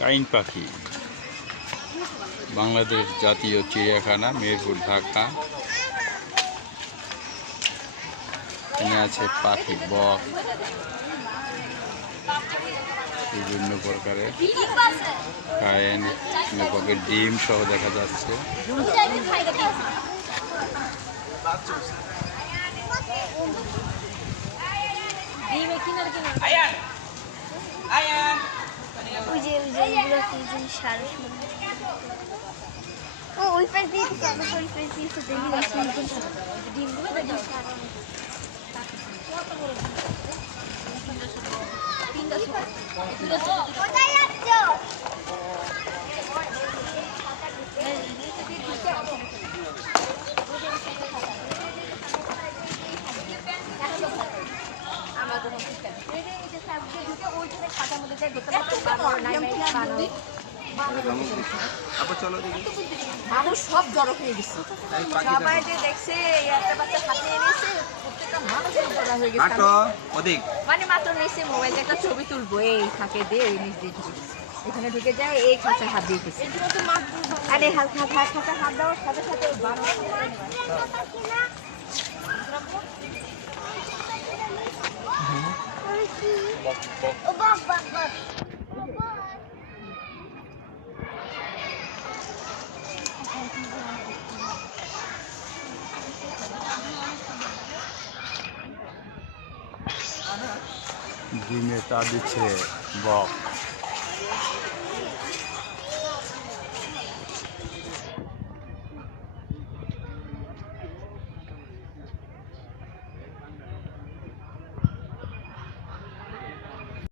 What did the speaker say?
কাইন পাখি। বাংলাদেশ জাতীয় চিড়িয়াখানা মেহেরপুর ঢাকা। এখানে আছে পাখি বক। বিভিন্ন প্রকারের কায়েন বকের ডিম সহ দেখা যাচ্ছে। ওই যে ওই যে এগুলো কি যে সার ও ওই পাশ দিয়ে দিচ্ছে আমি ওই পাশ দিয়ে তো দেখি না ডিমগুলো তো ডিম সার কোথায় যাচ্ছ মানুষ সব জড়ো হয়ে গেছে। সবাই যে দেখছে এই একটা বাচ্চা হাতে এনেছে প্রত্যেকটা মানুষ জড়ো হয়ে গেছে। আটো মানে মাত্র নিচে মোবাইলে একটা ছবি তুলবো এই থাকে দিয়ে এই নিচ দিয়ে এখানে ঢুকে যায় এই খাঁচা হাত দিয়ে গেছে। আরে হালকা হালকা খাঁচা হাত দেওয়ার সাথে সাথে ও বাবা ডিমে তা দিচ্ছে বক